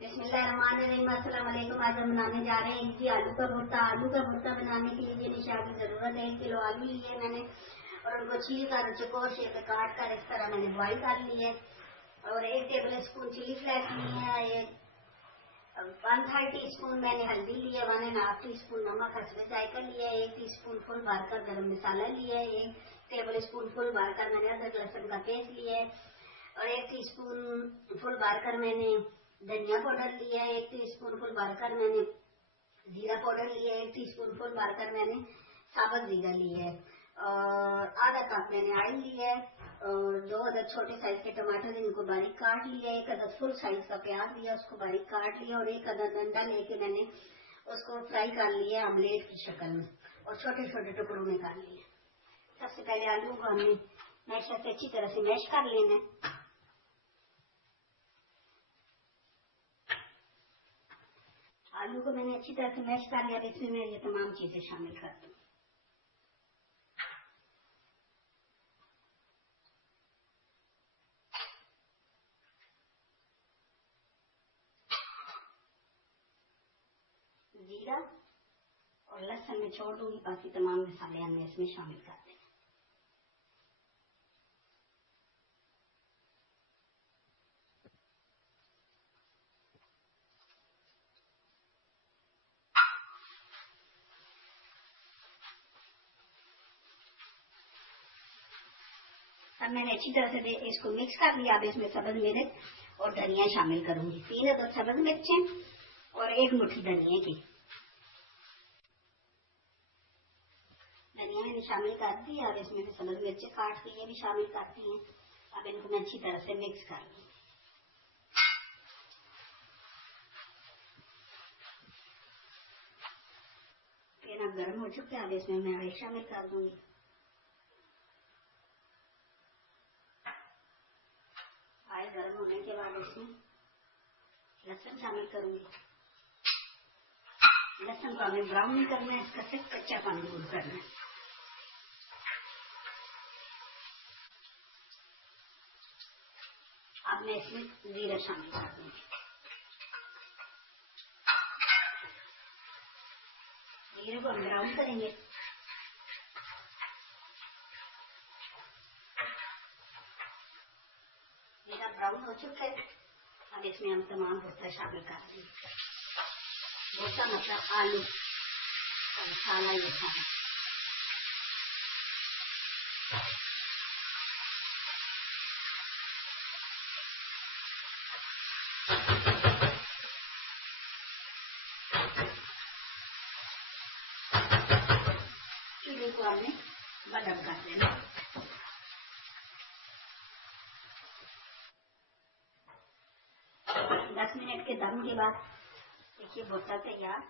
बिस्मिल्लाहिर्रहमानिर्रहीम, अस्सलाम वालेकुम। आज हम बनाने जा रहे हैं इडली आलू का भुर्ता। आलू का भुर्ता बनाने के लिए निशा की जरूरत है। 1 किलो आलू लिए मैंने और उनको छील कर चौकोर शेप में काट कर इस तरह मैंने बॉइल कर लिए और 1 टेबल स्पून चिली फ्लेक्स लिए हैं, 1/3 टीस्पून मैंने हल्दी लिया, 1.5 टीस्पून नमक हस्बे जायका लिया, 1 टीस्पून फुल भरकर गरम मसाला लिया, 1 टेबल स्पून फुल भरकर मैंने अदरक लहसुन का पेस्ट लिया है और 1 टीस्पून फुल भरकर मैंने धनिया पाउडर लिया है, 1 टीस्पून फुल भरकर मैंने जीरा पाउडर लिया है, 1 टीस्पून फुल भरकर मैंने साबुत जीरा लिया है और आधा कप मैंने ऑयल लिया है और 2 अदद छोटे साइज के टमाटर इनको बारीक काट लिया, 1 अदद फुल साइज का प्याज लिया उसको बारीक काट लिया और 1 अदद अंडा लेके मैंने उसको फ्राई कर लिया ऑमलेट की शक्ल में और छोटे छोटे टुकड़ों में कर लिया। सबसे पहले आलू को हमने मैशर से अच्छी तरह से मैश कर लेना है। आलू को मैंने अच्छी तरह से मैश कर लिया। इसमें मैं ये तमाम चीजें शामिल कर दूँ। जीरा और लहसुन में छोड़ दूंगी, बाकी तमाम मसाले हमने इसमें शामिल कर दें। अब मैंने अच्छी तरह से इसको मिक्स कर लिया। अब इसमें सब्ज मिर्च और धनिया शामिल करूंगी, 3 अदद सब्ज मिर्चें और 1 मुट्ठी धनिया की। धनिया मैंने शामिल कर दी। अब इसमें सब्ज मिर्चें काट के ये भी शामिल करती हैं। अब इनको मैं अच्छी तरह से मिक्स कर लूंगी। अब गर्म हो चुके हैं। अब इसमें मैं ऑयल शामिल कर दूंगी। ऑयल गर्म होने के बाद इसमें लहसुन शामिल करूंगी। लहसुन को हमें ब्राउन नहीं करना है, इसका सिर्फ कच्चा पानी दूर करना है। अब मैं इसमें जीरा शामिल कर दूंगी। जीरे को हम ब्राउन करेंगे। जीरा ब्राउन हो चुका है। अब इसमें हम तमाम भुर्ता शामिल कर देंगे। भुर्ता मतलब आलू का मसाला ये था। चूल्हे को हमने बंद कर देना। दस मिनट के दम के बाद देखिए भुर्ता तैयार